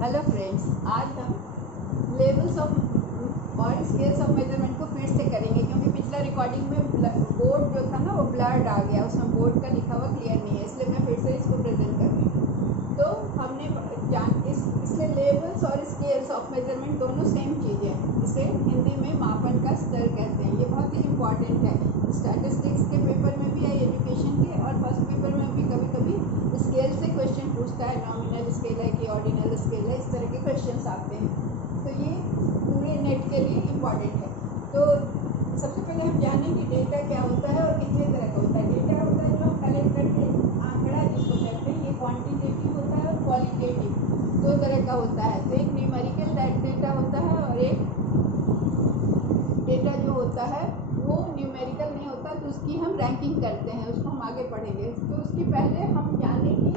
Hello friends, आज हम levels of और स्केल्स ऑफ मेजरमेंट को फिर से करेंगे क्योंकि पिछला रिकॉर्डिंग में बोर्ड जो था ना वो ब्लर्ड आ गया, उसमें बोर्ड का लिखा हुआ क्लियर नहीं है, इसलिए मैं फिर से इसको प्रेजेंट कर रही हूँ। तो हमने इसलिए लेवल्स और स्केल्स ऑफ मेजरमेंट दोनों सेम चीज़ है। इसे हिंदी में मापन का स्तर कहते हैं। ये बहुत ही इम्पॉर्टेंट है, स्टैटिस्टिक्स के पेपर में भी है, एजुकेशन के, और फर्स्ट पेपर में भी कभी कभी स्केल से क्वेश्चन पूछता है, नॉमिनल स्केल है कि ऑर्डिनल स्केल है, इस तरह के क्वेश्चंस आते हैं। तो ये पूरे नेट के लिए इम्पॉर्टेंट है। तो सबसे पहले हम जानें कि डेटा क्या होता है और कितने तरह का होता है। डेटा होता है जो हम कलेक्ट करते हैं, आंकड़ा जिसको कहते हैं, ये क्वान्टिटेटिव होता है और क्वालिटेटिव, दो तरह का होता है। तो एक न्यूमेरिकल डेटा होता है और एक डेटा जो होता है वो न्यूमेरिकल नहीं होता, तो उसकी हम रैंकिंग करते हैं, उसको हम आगे पढ़ेंगे। तो उसके पहले हम जानें कि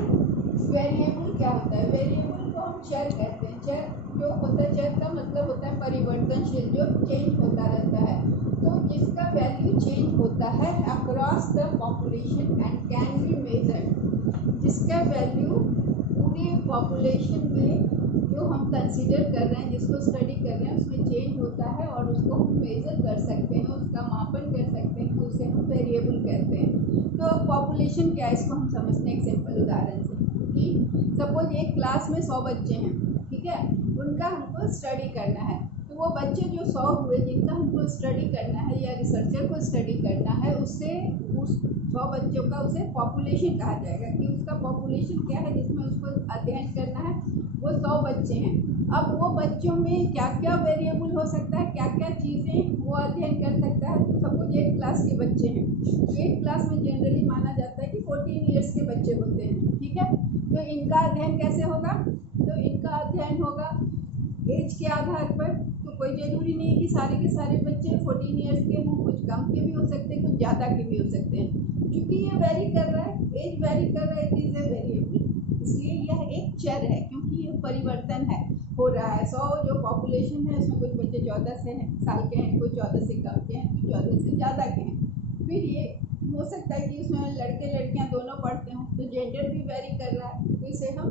वेरिएबल क्या होता है। वेरिएबल को हम चर कहते हैं। चर जो होता है, चर का मतलब होता है परिवर्तनशील, जो चेंज होता रहता है। तो जिसका वैल्यू चेंज होता है across the population and can be measured, जिसका वैल्यू पूरे पॉपुलेशन में जो हम कंसीडर कर रहे हैं, जिसको स्टडी कर रहे हैं, उसमें चेंज होता है और उसको हम मेज़र कर सकते हैं, उसका मापन कर सकते हैं, तो उसे हम वेरिएबल कहते हैं। तो पॉपुलेशन क्या है, इसको हम समझते हैं एक सिंपल उदाहरण से कि सपोज एक क्लास में 100 बच्चे हैं, ठीक है, उनका हमको स्टडी करना है। तो वो बच्चे जो 100 हुए जिनका हमको स्टडी करना है या रिसर्चर को स्टडी करना है, उससे उस 100 बच्चों का उसे पॉपुलेशन कहा जाएगा कि उसका पॉपुलेशन क्या है जिसमें उसको अध्ययन करना है। वो 100 बच्चे हैं। अब वो बच्चों में क्या क्या वेरिएबल हो सकता है, क्या क्या चीज़ें वो अध्ययन कर सकता है। तो सपोज 8 क्लास के बच्चे हैं, 8 क्लास में जनरली माना जाता है कि 14 ईयर्स के बच्चे होते हैं, ठीक है। तो इनका अध्ययन कैसे होगा, तो इनका अध्ययन होगा एज के आधार पर। तो कोई ज़रूरी नहीं है कि सारे के सारे बच्चे 14 ईयर्स के हों, कुछ कम के भी हो सकते हैं, कुछ ज़्यादा के भी हो सकते हैं। क्योंकि ये वेरी कर रहा है, एज वेरी कर रहा है, इट इज़ ए वेरिएबल, इसलिए यह एक चर है क्योंकि ये परिवर्तन है हो रहा है। 100 जो पॉपुलेशन है उसमें कुछ बच्चे 14 साल के हैं, कुछ 14 से कम के हैं, कुछ 14 से ज़्यादा के हैं। फिर ये हो सकता है कि इसमें लड़के लड़कियां दोनों पढ़ते हों, तो जेंडर भी वेरी कर रहा है, तो इसे हम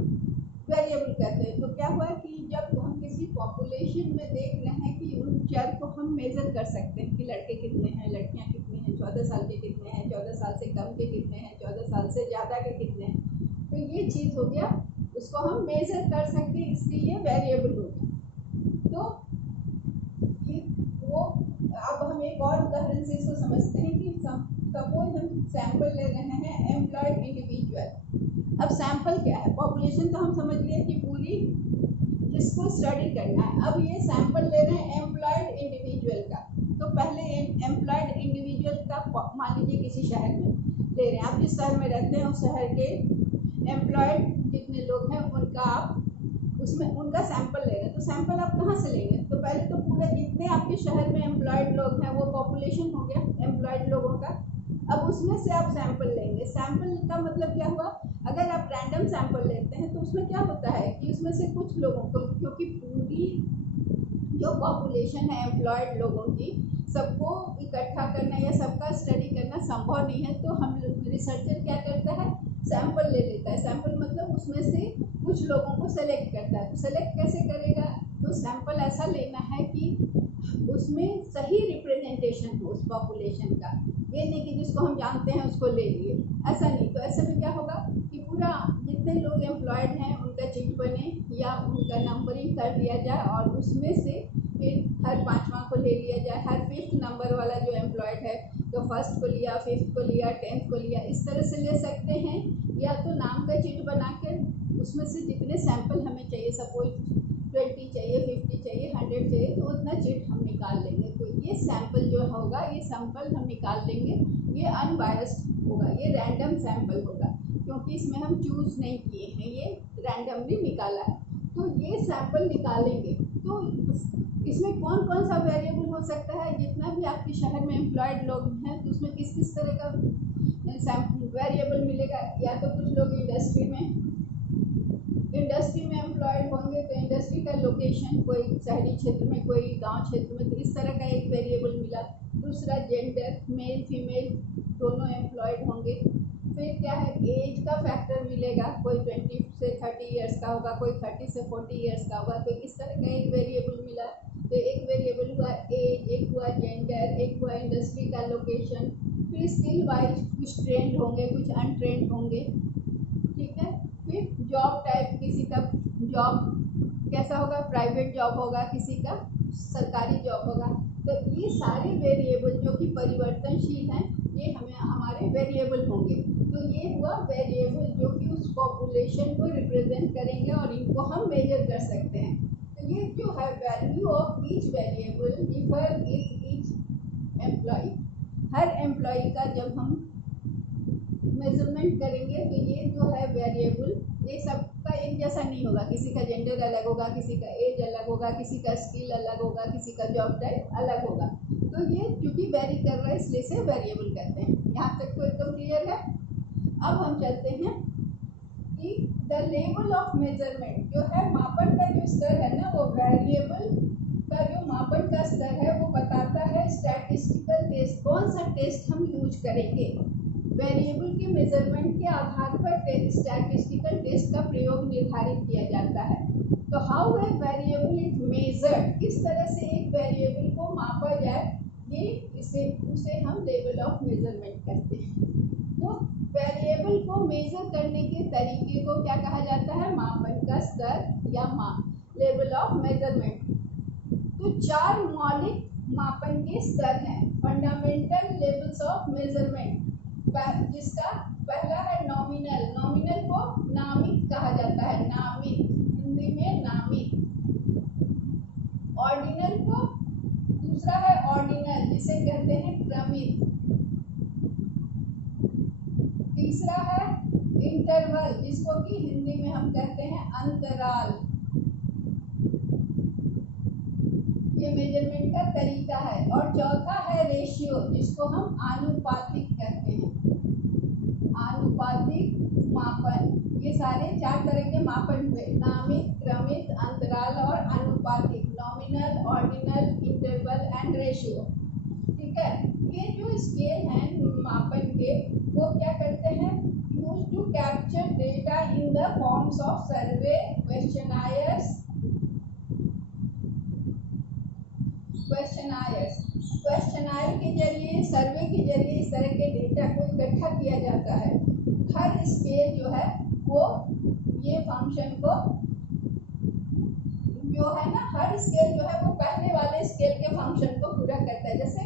वेरिएबल कहते हैं। तो क्या हुआ कि जब हम किसी पॉपुलेशन में देख रहे हैं कि उन चर को हम मेज़र कर सकते हैं कि लड़के कितने हैं, लड़कियां कितनी हैं, 14 साल के कितने हैं, 14 साल से कम के कितने हैं, 14 साल से ज़्यादा के कितने हैं, तो ये चीज़ हो गया, उसको हम मेज़र कर सकते हैं, इसलिए ये वेरिएबल हो गया। तो ये वो अब हम एक और उदाहरण से इसको समझते हैं कि सपोज हम सैंपल ले रहे हैं एम्प्लॉयड इंडिविजुअल। अब सैंपल क्या है, पॉपुलेशन तो हम समझ लिए कि पूरी जिसको स्टडी करना है। अब ये सैंपल ले रहे हैं एम्प्लॉयड इंडिविजुअल का। तो पहले एम्प्लॉयड इंडिविजुअल का मान लीजिए किसी शहर में ले रहे हैं, आप जिस शहर में रहते हैं उस शहर के एम्प्लॉयड जितने लोग हैं उनका आप उसमें उनका सैंपल ले रहे हैं। तो सैंपल आप कहाँ से लेंगे, तो पहले तो पूरे जितने आपके शहर में एम्प्लॉयड लोग हैं वो पॉपुलेशन हो गया एम्प्लॉयड लोगों का। अब उसमें से आप सैंपल लेंगे। सैंपल का मतलब क्या हुआ, अगर आप रैंडम सैंपल लेते हैं तो उसमें क्या होता है कि उसमें से कुछ लोगों को, क्योंकि पूरी जो पॉपुलेशन है एम्प्लॉयड लोगों की, सबको इकट्ठा करना या सबका स्टडी करना संभव नहीं है, तो हम रिसर्चर क्या करता है, सैंपल ले लेता है। सैंपल मतलब उसमें से कुछ लोगों को सेलेक्ट करता है। तो सेलेक्ट कैसे करेगा, तो सैंपल ऐसा लेना है कि उसमें सही रिप्रेजेंटेशन हो उस पॉपुलेशन का, ये नहीं कि जिसको हम जानते हैं उसको ले लिए, ऐसा नहीं। तो ऐसे में क्या होगा कि पूरा जितने लोग एम्प्लॉयड हैं उनका चिट बने या उनका नंबरिंग कर दिया जाए और उसमें से फिर हर 5वां को ले लिया जाए, हर 5th नंबर वाला जो एम्प्लॉयड है तो 1st को लिया, 5th को लिया, 10th को लिया, इस तरह से ले सकते हैं। या तो नाम का चिट बनाकर उसमें से जितने सैंपल हमें चाहिए, सपोज 20 चाहिए, 50 चाहिए, 100 चाहिए, तो उतना चिट हम निकाल लेंगे। तो ये सैंपल जो होगा, ये सैंपल हम निकाल लेंगे, ये अनबायस्ड होगा, ये रैंडम सैंपल होगा क्योंकि इसमें हम चूज़ नहीं किए हैं, ये रैंडमली निकाला है। तो ये सैंपल निकालेंगे तो इसमें कौन कौन सा वेरिएबल हो सकता है, जितना भी आपके शहर में एम्प्लॉयड लोग हैं तो उसमें किस किस तरह का वेरिएबल मिलेगा। या तो कुछ लोग इंडस्ट्री में एम्प्लॉयड होंगे तो इंडस्ट्री का लोकेशन, कोई शहरी क्षेत्र में, कोई गांव क्षेत्र में, तो इस तरह का एक वेरिएबल मिला। दूसरा जेंडर, मेल फीमेल दोनों एम्प्लॉयड होंगे। फिर क्या है, एज का फैक्टर मिलेगा, कोई 20 से 30 इयर्स का होगा, कोई 30 से 40 इयर्स का होगा। तो इस तरह का एक वेरिएबल मिला। तो एक वेरिएबल हुआ एज, एक हुआ जेंडर, एक हुआ इंडस्ट्री का लोकेशन। फिर स्किल वाइज कुछ ट्रेंड होंगे, कुछ अनट्रेंड होंगे, ठीक है। फिर जॉब टाइप, किसी का जॉब कैसा होगा, प्राइवेट जॉब होगा, किसी का सरकारी जॉब होगा। तो ये सारे वेरिएबल जो कि परिवर्तनशील हैं, ये हमें हमारे वेरिएबल होंगे। तो ये हुआ वेरिएबल जो कि उस पॉपुलेशन को रिप्रेजेंट करेंगे और इनको हम मेजर कर सकते हैं। तो ये जो है value of each variable differ with each employ. हर एम्प्लॉय का जब हम मेजरमेंट करेंगे तो ये जो है वेरिएबल, ये सबका एक जैसा नहीं होगा। किसी का जेंडर अलग होगा, किसी का एज अलग होगा, किसी का स्किल अलग होगा, किसी का जॉब टाइप अलग होगा। तो ये क्योंकि वेरी कर रहा है इसलिए इसे वेरिएबल कहते हैं। यहाँ तक तो एकदम क्लियर है। अब हम चलते हैं कि द लेवल ऑफ मेजरमेंट जो है, मापन का जो स्तर है ना, वो वेरिएबल का जो मापन का स्तर है वो बताता है स्टैटिस्टिकल टेस्ट, कौन सा टेस्ट हम यूज करेंगे। वेरिएबल के मेजरमेंट के आधार पर स्टैटिस्टिकल टेस्ट का प्रयोग निर्धारित किया जाता है। तो how a variable is measured, किस तरह से एक वेरिएबल को मापा जाए, ये उसे हम लेवल ऑफ मेजरमेंट कहते हैं। तो वेरिएबल को मेजर करने के तरीके को क्या कहा जाता है, मापन का स्तर या लेवल ऑफ मेजरमेंट। तो 4 मौलिक मापन के स्तर हैं, फंडामेंटल लेवल्स ऑफ मेजरमेंट, जिसका पहला है नॉमिनल। नॉमिनल को नामित कहा जाता है, नामित, हिंदी में नामित। ऑर्डिनल को, दूसरा है ऑर्डिनल, जिसे कहते हैं क्रमित। तीसरा है इंटरवल, जिसको कि हिंदी में हम कहते हैं अंतराल। ये मेजरमेंट का तरीका है। और चौथा है रेशियो, जिसको हम आनुपातिक कहते हैं, आनुपातिक मापन। ये सारे 4 तरह के मापन हुए, नामित, क्रमित, अंतराल और आनुपातिक, nominal, ordinal, interval and ratio, ठीक है। ये जो स्केल हैं मापन के, वो क्या करते हैं, use to capture data in the forms of survey, questionnaires के जरिए, सर्वे के जरिए इस तरह के डेटा को इकट्ठा किया जाता है। हर स्केल जो है वो ये फंक्शन को जो है ना, हर स्केल जो है वो पहले वाले स्केल के फंक्शन को पूरा करता है। जैसे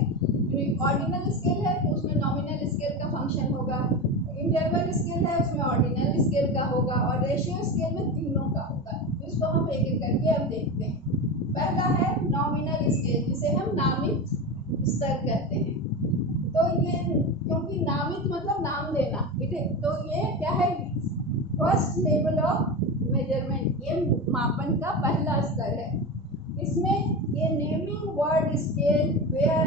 ऑर्डिनल स्केल है तो उसमें नॉमिनल स्केल का फंक्शन होगा, इंटरवल स्केल है उसमें ऑर्डिनल स्केल का होगा, और रेशियो स्केल में तीनों का होगा। इसको हम एक एक करके अब देखते हैं। पहला है नॉमिनल स्केल, जिसे हम नामित स्तर कहते हैं। तो ये क्योंकि नामित मतलब नाम देना, तो ये क्या है, फर्स्ट लेवल ऑफ मेजरमेंट, ये मापन का पहला स्तर है। इसमें ये naming word scale where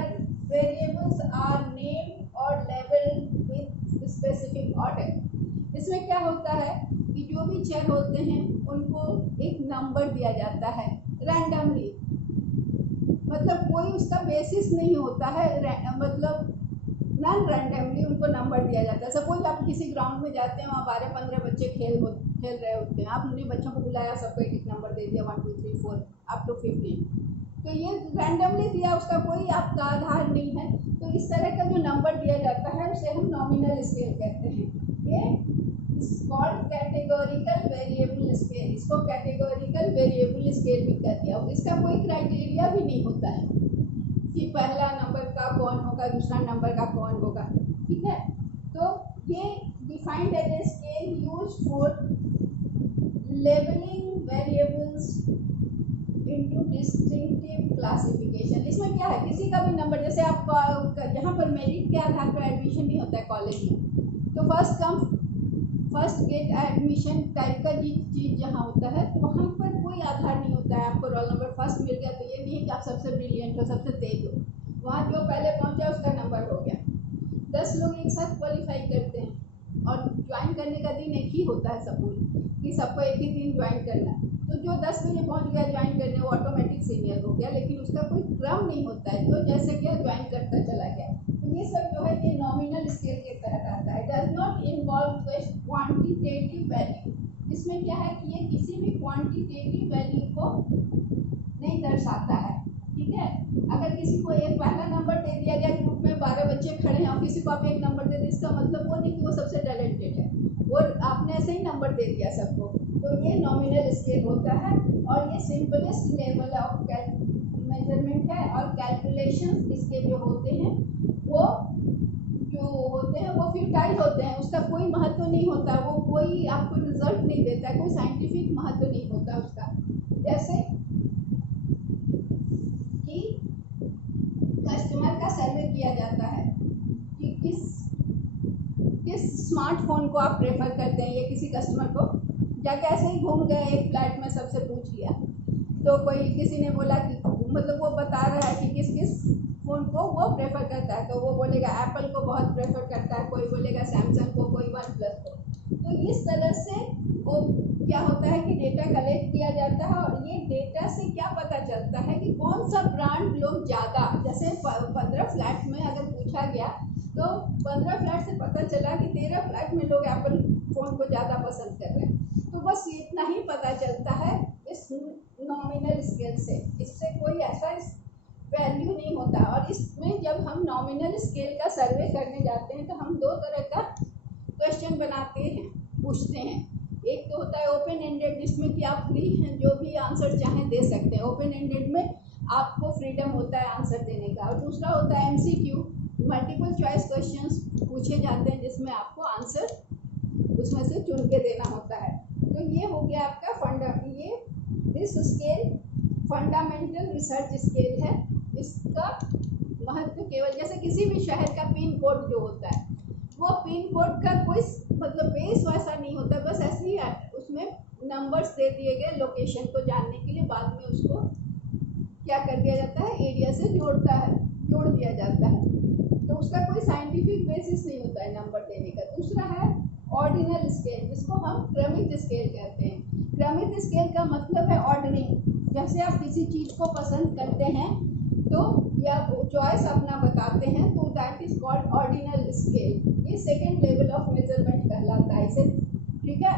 variables are named और लेबल्ड विद स्पेसिफिक ऑर्डर। इसमें क्या होता है कि जो भी चर होते हैं उनको एक नंबर दिया जाता है रैंडमली, मतलब कोई उसका बेसिस नहीं होता है, मतलब नॉन रैंडमली उनको नंबर दिया जाता है। सपोज आप किसी ग्राउंड में जाते हैं, वहाँ 12-15 बच्चे खेल रहे होते हैं, आपने बच्चों को बुलाया, सबको एक नंबर दे दिया 1 2 3 4 अप टू 15। तो ये रैंडमली दिया, उसका कोई आपका आधार नहीं है। तो इस तरह का जो नंबर दिया जाता है उसे हम नॉमिनल स्केल कहते हैं। ये कॉल्ड कैटेगोरिकल वेरिएबल स्केल, इसको कैटेगोरिकल वेरिएबल स्केल भी कहते हैं। इसका कोई क्राइटेरिया भी नहीं होता है कि पहला नंबर का कौन होगा, दूसरा नंबर का कौन होगा, ठीक है। तो ये defined as a scale used for labelling variables into distinctive classification. इसमें क्या है, किसी का भी नंबर, जैसे आप जहाँ पर मेरिट के आधार पर एडमिशन नहीं होता है कॉलेज में, तो फर्स्ट गेट एडमिशन टाइप का चीज़ जहाँ होता है, तो वहाँ पर कोई आधार नहीं होता है। आपको रोल नंबर फर्स्ट मिल गया तो ये नहीं है कि आप सबसे ब्रिलियंट हो, सबसे तेज हो। वहाँ जो पहले पहुँचा उसका नंबर हो गया। 10 लोग एक साथ क्वालिफाई करते हैं और ज्वाइन करने का दिन एक ही होता है, सपोज कि सबको एक ही दिन ज्वाइन करना है। तो जो 10 बजे पहुँच गया ज्वाइन करने, वो ऑटोमेटिक सीनियर हो गया, लेकिन उसका कोई क्रम नहीं होता है, तो जैसे कि ज्वाइन करता चला गया। तो ये सब जो है ये नॉमिनल स्केल के तहत आता है। Does not involve quantitative value. इसमें क्या है कि ये किसी भी क्वांटिटेटिव वैल्यू को नहीं दर्शाता है, ठीक है। अगर किसी को एक पहला नंबर दे दिया गया, ग्रुप में 12 बच्चे खड़े हैं और किसी को आप एक नंबर दे दिया, इसका मतलब वो नहीं कि वो सबसे टैलेंटेड है, वो आपने ऐसे ही नंबर दे दिया सबको। तो ये नॉमिनल स्केल होता है और ये सिंपलेस्ट लेवल ऑफ मेजरमेंट है। और कैलकुलेशन इसके जो होते हैं वो फ्यूटाइल होते हैं, उसका कोई महत्व नहीं होता, वो कोई आपको रिजल्ट नहीं देता, कोई साइंटिफिक महत्व नहीं होता उसका। जैसे कि कस्टमर का सर्वे किया जाता है कि किस स्मार्टफोन को आप प्रेफर करते हैं, ये किसी कस्टमर को जाके ऐसे ही घूम गए एक फ्लैट में सबसे पूछ लिया, तो कोई किसी ने बोला कि मतलब वो बता रहा है कि किस किस फ़ोन को वो प्रेफर करता है, तो वो बोलेगा एप्पल को बहुत प्रेफर करता है, कोई बोलेगा सैमसंग को, कोई वन प्लस को। तो इस तरह से वो क्या होता है कि डेटा कलेक्ट किया जाता है और ये डेटा से क्या पता चलता है कि कौन सा ब्रांड लोग ज़्यादा, जैसे 15 फ्लैट में अगर पूछा गया तो 15 फ्लैट से पता चला कि 13 फ्लैट में लोग एप्पल फ़ोन को ज़्यादा पसंद कर रहे हैं। तो बस इतना ही पता चलता है इस नॉमिनल स्केल से, इससे कोई ऐसा वैल्यू नहीं होता। और इसमें जब हम नॉमिनल स्केल का सर्वे करने जाते हैं तो हम दो तरह का क्वेश्चन बनाते हैं, पूछते हैं। एक तो होता है ओपन एंडेड, जिसमें कि आप फ्री हैं, जो भी आंसर चाहें दे सकते हैं, ओपन एंडेड में आपको फ्रीडम होता है आंसर देने का। और दूसरा होता है MCQ, मल्टीपल चॉइस क्वेश्चंस पूछे जाते हैं जिसमें आपको आंसर उसमें से चुन के देना होता है। तो ये हो गया आपका this scale fundamental research scale है। इसका महत्व केवल जैसे किसी भी शहर का पिन कोड जो होता है, वो पिन कोड का कोई मतलब बेस वैसा नहीं होता, बस ऐसे ही उसमें नंबर्स दे दिए गए लोकेशन को जानने के लिए, बाद में उसको क्या कर दिया जाता है, एरिया से जोड़ दिया जाता है। तो उसका कोई साइंटिफिक बेसिस नहीं होता है नंबर देने का। दूसरा है ऑर्डिनल स्केल, जिसको हम क्रमित स्केल कहते हैं। क्रमित स्केल का मतलब है ऑर्डरिंग। जैसे आप किसी चीज़ को पसंद करते हैं तो या चॉइस अपना बताते हैं, तो that is called ordinal scale. ये सेकेंड लेवल ऑफ मेजरमेंट कहलाता है इसे, ठीक है।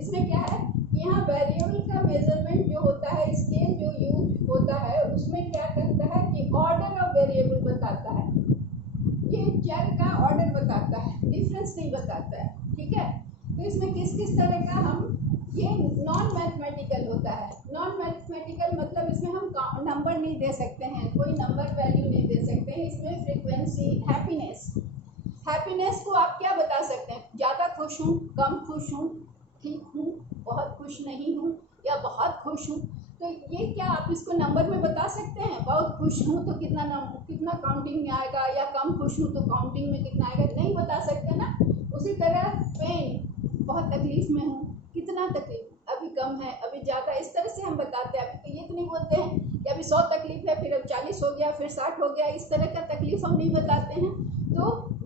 इसमें क्या है, यहाँ वेरिएबल का मेजरमेंट जो होता है, स्केल जो यूज होता है उसमें क्या करता है कि ऑर्डर ऑफ वेरिएबल बताता है, ये चर का ऑर्डर बताता है, डिफरेंस नहीं बताता है, ठीक है। तो इसमें किस किस तरह का ये नॉन मैथमेटिकल होता है। नॉन मैथमेटिकल मतलब इसमें हम नंबर नहीं दे सकते हैं, कोई नंबर वैल्यू नहीं दे सकते हैं। इसमें फ्रीक्वेंसी, हैप्पीनेस को आप क्या बता सकते हैं, ज़्यादा खुश हूँ, कम खुश हूँ, ठीक हूँ, बहुत खुश नहीं हूँ या बहुत खुश हूँ। तो ये क्या आप इसको नंबर में बता सकते हैं, बहुत खुश हूँ तो कितना काउंटिंग में आएगा, या कम खुश हूँ तो काउंटिंग में कितना आएगा, नहीं बता सकते ना। उसी तरह पेन, बहुत तकलीफ में हूँ, कितना तकलीफ, अभी कम है, अभी ज़्यादा, इस तरह से हम बताते हैं। तो ये तो नहीं बोलते हैं कि अभी 100 तकलीफ है, फिर अब 40 हो गया, फिर 60 हो गया, इस तरह का तकलीफ हम नहीं बताते हैं। तो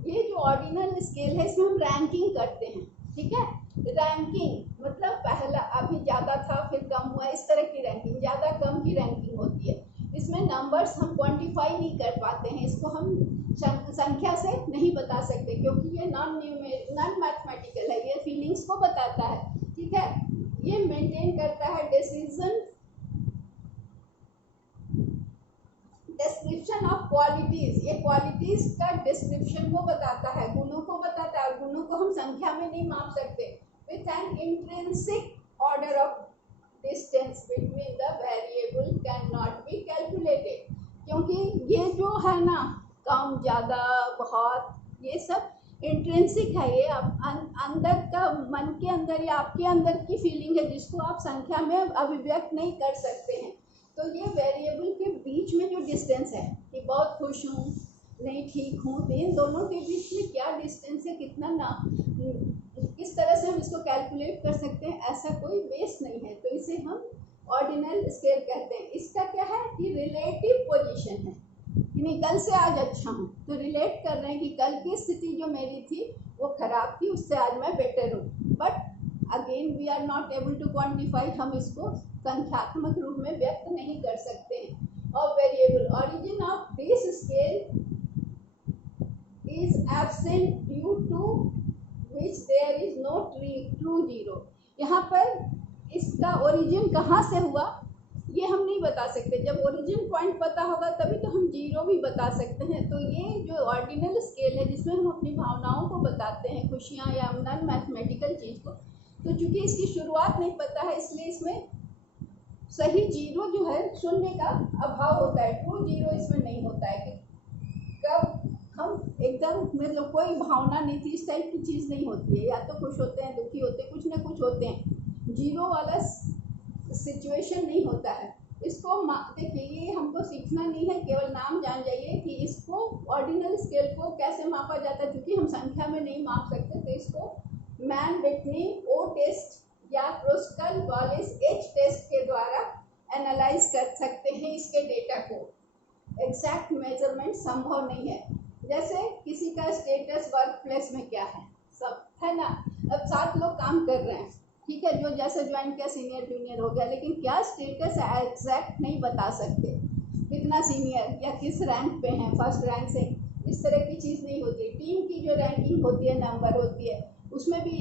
ये जो ऑर्डिनल स्केल है इसमें हम रैंकिंग करते हैं, ठीक है। रैंकिंग मतलब पहला अभी ज़्यादा था फिर कम हुआ, इस तरह की रैंकिंग, ज़्यादा कम की रैंकिंग होती है। इसमें नंबर्स हम क्वांटिफाई नहीं कर पाते हैं, इसको हम संख्या से नहीं बता सकते, क्योंकि ये नॉन मैथमेटिकल है, ये फीलिंग्स को बताता है, ठीक है। ये मेंटेन करता है डिस्क्रिप्शन ऑफ क्वालिटीज, ये क्वालिटीज का डिस्क्रिप्शन को बताता है, गुणों को बताता है। गुणों को हम संख्या में नहीं माप सकते। With an intrinsic order of distance between the variable can not be calculated, क्योंकि ये जो है ना, कम ज़्यादा बहुत, ये सब इंट्रिंसिक है, ये अंदर का मन के अंदर या आपके अंदर की फीलिंग है, जिसको आप संख्या में अभिव्यक्त नहीं कर सकते हैं। तो ये वेरिएबल के बीच में जो डिस्टेंस है कि बहुत खुश हूँ, नहीं ठीक हूँ, तो इन दोनों के बीच में क्या डिस्टेंस है, कितना ना, किस तरह से हम इसको कैलकुलेट कर सकते हैं, ऐसा कोई बेस नहीं है। तो इसे हम ऑर्डिनल स्केल कहते हैं। इसका क्या है कि रिलेटिव पोजीशन है, यानी कल से आज अच्छा हूँ, तो रिलेट कर रहे हैं कि कल की स्थिति जो मेरी थी वो खराब थी, उससे आज मैं बेटर हूँ। But again we are not able to quantify, हम इसको संख्यात्मक रूप में व्यक्त नहीं कर सकते हैं। और variable origin of this scale is absent due to which there is no true zero। यहाँ पर इसका ओरिजिन कहाँ से हुआ ये हम नहीं बता सकते। जब ओरिजिन पॉइंट पता होगा तभी तो हम जीरो भी बता सकते हैं। तो ये जो ऑर्डिनल स्केल है जिसमें हम अपनी भावनाओं को बताते हैं, खुशियाँ या नॉन मैथमेटिकल चीज़ को, तो चूंकि इसकी शुरुआत नहीं पता है इसलिए इसमें सही जीरो जो है शून्य का अभाव होता है। ट्रू जीरो इसमें नहीं होता है कि कब हम एकदम मतलब कोई भावना नहीं थी, इस टाइप की चीज़ नहीं होती है। या तो खुश होते हैं, दुखी होते हैं, कुछ ना कुछ होते हैं। जीरो वाला सिचुएशन नहीं होता है। इसको देखिए, ये हमको सीखना नहीं है, केवल नाम जान जाइए कि इसको ऑर्डिनल स्केल को कैसे मापा जाता है। क्योंकि हम संख्या में नहीं माप सकते तो इसको मैन विटनी ओ टेस्ट या क्रोस्कल वालिस एच टेस्ट के द्वारा एनालाइज कर सकते हैं इसके डेटा को। एग्जैक्ट मेजरमेंट संभव नहीं है। जैसे किसी का स्टेटस वर्क प्लेस में क्या है, सब है ना। अब 7 लोग काम कर रहे हैं, ठीक है, जो जैसे ज्वाइन किया सीनियर जूनियर हो गया, लेकिन क्या स्टेटस एग्जैक्ट नहीं बता सकते। कितना सीनियर या किस रैंक पे हैं, फर्स्ट रैंक से, इस तरह की चीज़ नहीं होती। टीम की जो रैंकिंग होती है, नंबर होती है, उसमें भी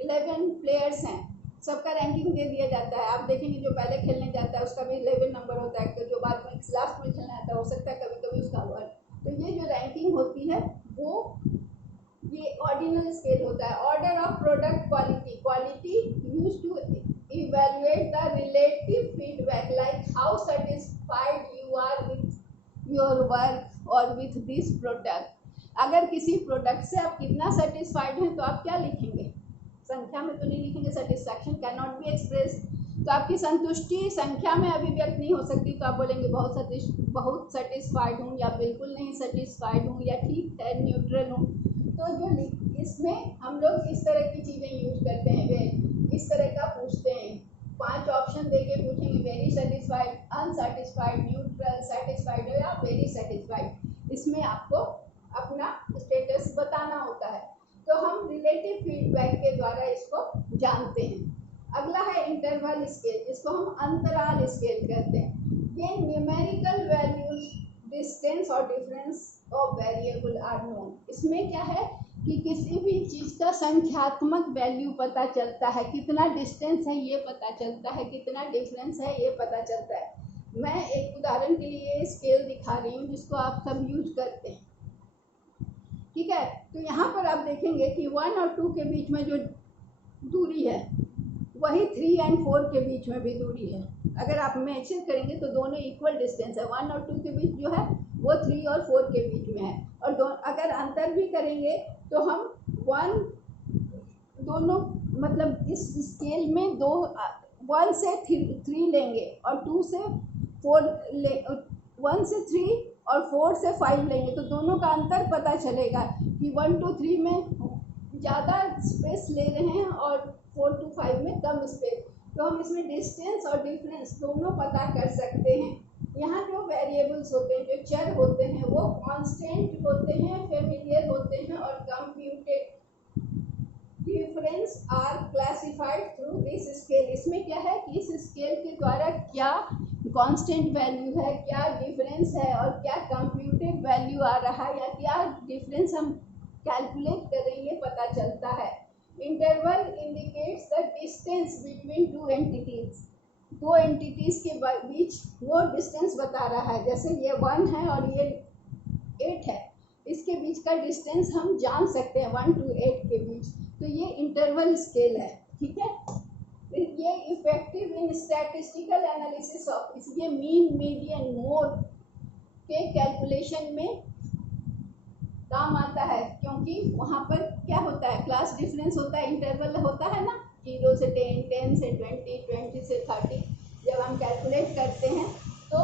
11 प्लेयर्स हैं, सबका रैंकिंग दे दिया जाता है। आप देखेंगे जो पहले खेलने जाता है उसका भी 11 नंबर होता है, जो बाद में लास्ट में खेलना आता है हो सकता है कभी कभी उसका वर्ड। तो ये जो रैंकिंग होती है वो ये ऑर्डिनल स्केल होता है। Order of product quality, quality used to evaluate the relative feedback like how satisfied you are with your work और विथ दिस प्रोडक्ट। अगर किसी प्रोडक्ट से आप कितना सेटिस्फाइड हैं तो आप क्या लिखेंगे, संख्या में तो नहीं लिखेंगे। Satisfaction can not be express, तो आपकी संतुष्टि संख्या में अभिव्यक्त नहीं हो सकती, तो आप बोलेंगे बहुत सेटिस्फाइड हूँ, या बिल्कुल नहीं सेटिस्फाइड हूँ, या ठीक है न्यूट्रल हूँ। तो जो इसमें हम लोग इस तरह की चीज़ें यूज करते हैं, वे इस तरह का पूछते हैं। 5 ऑप्शन देके पूछेंगे, very satisfied, unsatisfied, neutral, satisfied या वेरी सेटिस्फाइड। इसमें आपको अपना स्टेटस बताना होता है। तो हम रिलेटिव फीडबैक के द्वारा इसको जानते हैं। अगला है इंटरवल स्केल, जिसको हम अंतराल स्केल कहते हैं। ये न्यूमेरिकल वैल्यूज डिस्टेंस और difference of variable are known. इसमें क्या है कि किसी भी चीज़ का संख्यात्मक वैल्यू पता चलता है, कितना डिस्टेंस है ये पता चलता है, कितना डिफरेंस है ये पता चलता है। मैं एक उदाहरण के लिए स्केल दिखा रही हूँ जिसको आप सब यूज करते हैं, ठीक है। तो यहाँ पर आप देखेंगे कि 1 और 2 के बीच में जो दूरी है वही 3 और 4 के बीच में भी दूरी है। अगर आप मेजर करेंगे तो दोनों इक्वल डिस्टेंस है। 1 और 2 के बीच जो है वो 3 और 4 के बीच में है। और अगर अंतर भी करेंगे तो हम 1 दोनों मतलब इस स्केल में 1 से 3 लेंगे और 2 से 4 ले, 1 से 3 और 4 से 5 लेंगे तो दोनों का अंतर पता चलेगा कि 1 to 3 में ज़्यादा स्पेस ले रहे हैं और 4 to 5 में कम स्पेस। तो हम इसमें डिस्टेंस और डिफरेंस दोनों पता कर सकते हैं। यहाँ जो वेरिएबल्स होते हैं, जो चर होते हैं, वो कांस्टेंट होते हैं, फेमिलियर होते हैं और computed. Difference are classified through this scale. इसमें क्या है कि इस स्केल के द्वारा क्या कांस्टेंट वैल्यू है, क्या डिफरेंस है और क्या कंप्यूटेड वैल्यू आ रहा है या क्या डिफरेंस हम कैलकुलेट कर रहे हैं ये पता चलता है। Interval indicates the distance between 2 entities. 2 entities के बीच वो डिस्टेंस बता रहा है। जैसे ये 1 है और ये 8 है, इसके बीच का डिस्टेंस हम जान सकते हैं 1 to 8 के बीच। तो ये इंटरवल स्केल है, ठीक है। ये effective in statistical analysis of, इसलिए मीन मीडियन मोड के कैलकुलेशन में काम आता है, क्योंकि वहाँ पर क्या होता है, क्लास डिफरेंस होता है, इंटरवल होता है ना, 0 से 10, 10 से 20, 20 से 30। जब हम कैलकुलेट करते हैं तो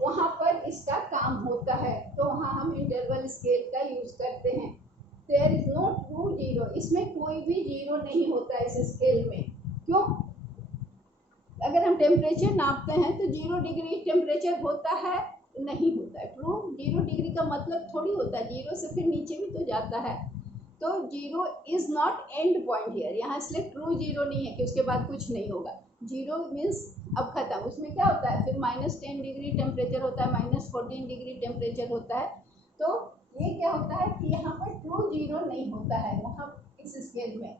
वहाँ पर इसका काम होता है, तो वहाँ हम इंटरवल स्केल का यूज करते हैं। There is no true zero, इसमें कोई भी जीरो नहीं होता इस स्केल में। क्यों? अगर हम टेम्परेचर नापते हैं तो 0 डिग्री टेम्परेचर होता है, नहीं होता है। ट्रू 0 डिग्री का मतलब थोड़ी होता है, 0 से फिर नीचे भी तो जाता है। तो 0 is not and point here, यहाँ इसलिए ट्रू 0 नहीं है कि उसके बाद कुछ नहीं होगा। 0 मीन्स अब खत्म। उसमें क्या होता है फिर -10 डिग्री टेम्परेचर होता है, -14 डिग्री टेम्परेचर होता है। तो ये क्या होता है कि यहाँ पर ट्रू जीरो नहीं होता है वहाँ इस स्केल में।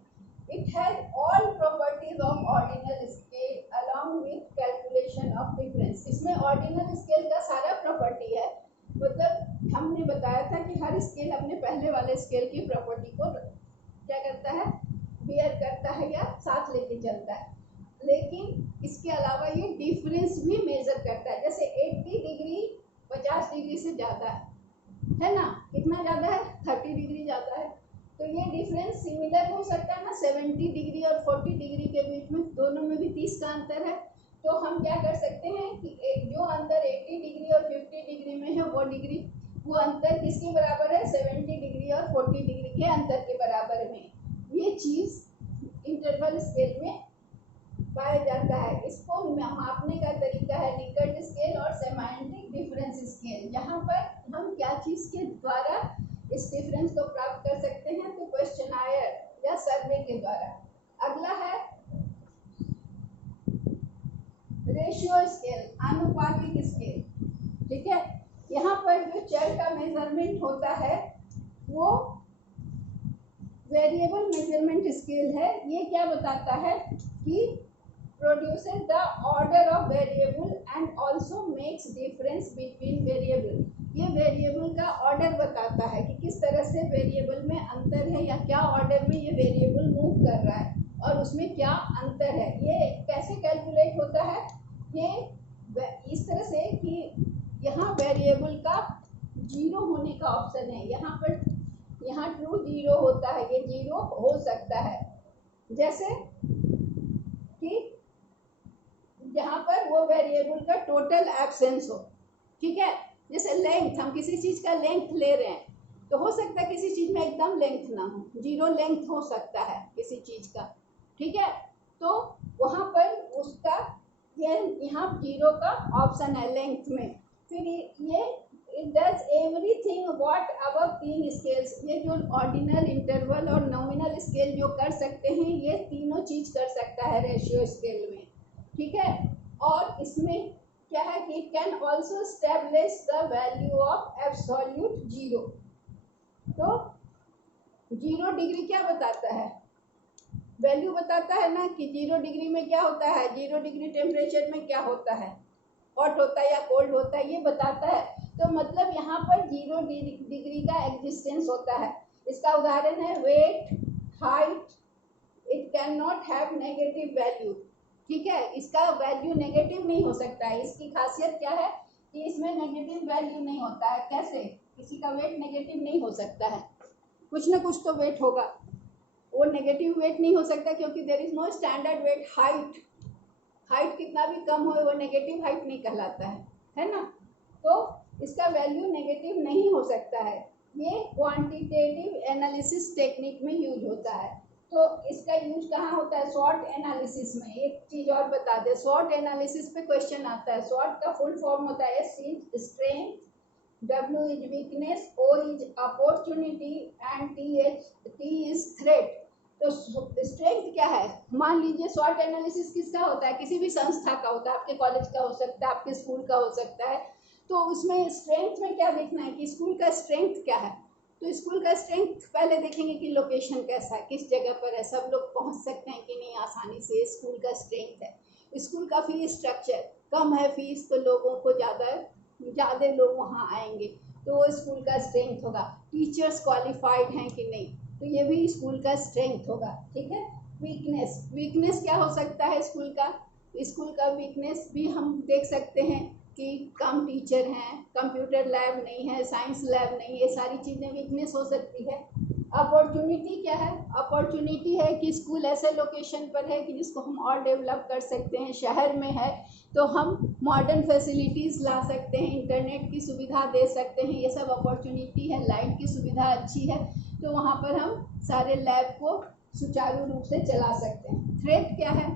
It has all properties of ordinal scale along with calculation of difference. इसमें ऑर्डिनल स्केल का सारा प्रॉपर्टी है, मतलब हमने बताया था कि हर स्केल अपने पहले वाले स्केल की प्रॉपर्टी को क्या करता है, बेयर करता है या साथ लेके चलता है। लेकिन इसके अलावा ये डिफरेंस भी मेजर करता है। जैसे 80 डिग्री 50 डिग्री से ज़्यादा है ना, कितना ज़्यादा है, 30 डिग्री ज़्यादा है। तो ये डिफरेंस सिमिलर हो सकता है ना 70 डिग्री और 40 डिग्री के बीच में, दोनों में भी 30 का अंतर है। तो हम क्या कर सकते हैं कि जो अंतर 80 डिग्री और 50 डिग्री में है वो अंतर किसके बराबर है, 70 डिग्री और 40 डिग्री के अंतर के बराबर में। ये चीज़ इंटरवल स्केल में पाया जाता है। इसको मापने का तरीका है लिकर्ट स्केल और सेमांटिक डिफरेंस स्केल, जहाँ पर हम क्या चीज़ के द्वारा इस डिफरेंस को प्राप्त कर सकते हैं, तो क्वेश्चनायर या सर्वे के द्वारा। अगला है रेशियो स्केल, आनुपातिक स्केल। ठीक है, यहाँ पर जो चर का मेजरमेंट होता है वो वेरिएबल मेजरमेंट स्केल है। ये क्या बताता है कि produces the order of variable and also makes difference between variable। ये वेरिएबल का ऑर्डर बताता है कि किस तरह से वेरिएबल में अंतर है या क्या ऑर्डर में ये वेरिएबल मूव कर रहा है और उसमें क्या अंतर है। ये कैसे कैलकुलेट होता है, ये इस तरह से कि यहाँ वेरिएबल का जीरो होने का ऑप्शन है, यहाँ पर यहाँ ट्रू जीरो होता है, ये जीरो हो सकता है। जैसे कि जहाँ पर वो वेरिएबल का टोटल एब्सेंस हो। ठीक है, जैसे लेंथ, हम किसी चीज़ का लेंथ ले रहे हैं तो हो सकता है किसी चीज़ में एकदम लेंथ ना हो, जीरो लेंथ हो सकता है किसी चीज़ का। ठीक है, तो वहाँ पर उसका ये यहाँ जीरो का ऑप्शन है लेंथ में। फिर ये it does everything what above 3 scales. ये जो ऑर्डिनल, इंटरवल और नॉमिनल स्केल जो कर सकते हैं, ये तीनों चीज़ कर सकता है रेशियो स्केल में। ठीक है, और इसमें क्या है कि can also establish the value of absolute zero. तो जीरो डिग्री क्या बताता है, वैल्यू बताता है ना कि 0 डिग्री में क्या होता है, 0 डिग्री टेम्परेचर में क्या होता है, हॉट होता है या कोल्ड होता है, ये बताता है। तो मतलब यहाँ पर 0 डिग्री का एग्जिस्टेंस होता है। इसका उदाहरण है weight, height, it can not have negative value. ठीक है, इसका वैल्यू नेगेटिव नहीं हो सकता है। इसकी खासियत क्या है कि इसमें नेगेटिव वैल्यू नहीं होता है। कैसे, किसी का वेट नेगेटिव नहीं हो सकता है, कुछ ना कुछ तो वेट होगा, वो नेगेटिव वेट नहीं हो सकता क्योंकि there is no standard weight. Height कितना भी कम हो वो नेगेटिव हाइट नहीं कहलाता है ना। तो इसका वैल्यू नेगेटिव नहीं हो सकता है। ये क्वांटिटेटिव एनालिसिस टेक्निक में यूज होता है। तो इसका यूज कहाँ होता है, शॉर्ट एनालिसिस में। एक चीज़ और बता दें, शॉर्ट एनालिसिस पे क्वेश्चन आता है। शॉर्ट का फुल फॉर्म होता है S is strength, W is weakness, O is opportunity and T is threat. तो स्ट्रेंथ क्या है, मान लीजिए शॉर्ट एनालिसिस किसका होता है, किसी भी संस्था का होता है, आपके कॉलेज का हो सकता है, आपके स्कूल का हो सकता है। तो उसमें स्ट्रेंथ में क्या देखना है कि स्कूल का स्ट्रेंथ क्या है। तो स्कूल का स्ट्रेंथ पहले देखेंगे कि लोकेशन कैसा है, किस जगह पर है, सब लोग पहुंच सकते हैं कि नहीं आसानी से, स्कूल का स्ट्रेंथ है। स्कूल का फीस स्ट्रक्चर, कम है फीस तो लोगों को ज़्यादा लोग वहाँ आएंगे, तो वो स्कूल का स्ट्रेंथ होगा। टीचर्स क्वालिफाइड हैं कि नहीं, तो ये भी स्कूल का स्ट्रेंथ होगा। ठीक है, वीकनेस क्या हो सकता है स्कूल का वीकनेस भी हम देख सकते हैं कि कम टीचर हैं, कंप्यूटर लैब नहीं है, साइंस लैब नहीं, ये सारी चीज़ें वीकनेस हो सकती है। अपॉर्चुनिटी क्या है, अपॉर्चुनिटी है कि स्कूल ऐसे लोकेशन पर है कि जिसको हम और डेवलप कर सकते हैं। शहर में है तो हम मॉडर्न फैसिलिटीज़ ला सकते हैं, इंटरनेट की सुविधा दे सकते हैं, ये सब अपॉर्चुनिटी है। लाइट की सुविधा अच्छी है तो वहाँ पर हम सारे लैब को सुचारू रूप से चला सकते हैं। थ्रेट क्या है,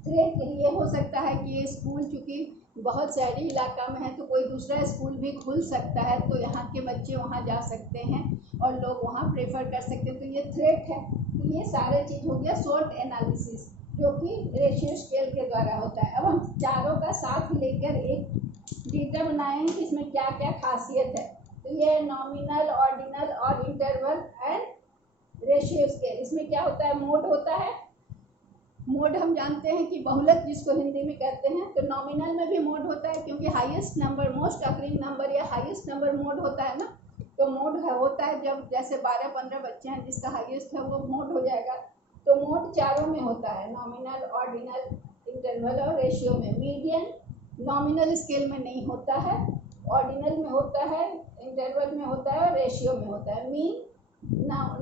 थ्रेट ये हो सकता है कि ये स्कूल चूँकि बहुत शहरी इलाका में है तो कोई दूसरा स्कूल भी खुल सकता है, तो यहाँ के बच्चे वहाँ जा सकते हैं और लोग वहाँ प्रेफर कर सकते हैं, तो ये थ्रेट है। तो ये सारे चीज़ हो गया शॉर्ट एनालिसिस जो कि रेशियो स्केल के द्वारा होता है। अब हम चारों का साथ लेकर एक डेटा बनाए हैं कि इसमें क्या क्या खासियत है। तो ये नॉमिनल, ऑर्डिनल और इंटरवल एंड रेशियो स्केल। इसमें क्या होता है, मोड होता है। मोड हम जानते हैं कि बहुलक जिसको हिंदी में कहते हैं। तो नॉमिनल में भी मोड होता है क्योंकि highest number, most occurring number या हाईएस्ट नंबर मोड होता है ना। तो मोड होता है जब जैसे 12-15 बच्चे हैं, जिसका हाईएस्ट है वो मोड हो जाएगा। तो मोड चारों में होता है, नॉमिनल, ऑर्डिनल, इंटरवल और रेशियो में। मीडियन नॉमिनल स्केल में नहीं होता है, ऑर्डिनल में होता है, इंटरवल में होता है और रेशियो में होता है। मीन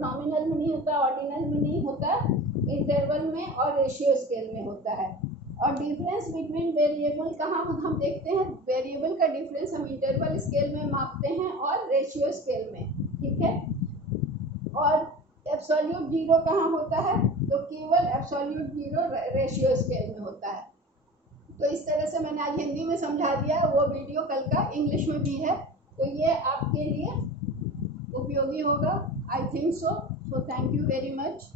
नॉमिनल में नहीं होता, ऑर्डिनल में नहीं होता, इंटरवल में और रेशियो स्केल में होता है। और डिफरेंस बिटवीन वेरिएबल कहाँ हम देखते हैं, वेरिएबल का डिफरेंस हम इंटरवल स्केल में मापते हैं और रेशियो स्केल में, ठीक है। और एब्सोल्यूट जीरो कहाँ होता है, तो केवल एब्सोल्यूट जीरो रेशियो स्केल में होता है। तो इस तरह से मैंने आज हिंदी में समझा दिया, वो वीडियो कल का इंग्लिश में भी है, तो ये आपके लिए उपयोगी होगा, I think so. Thank you very much.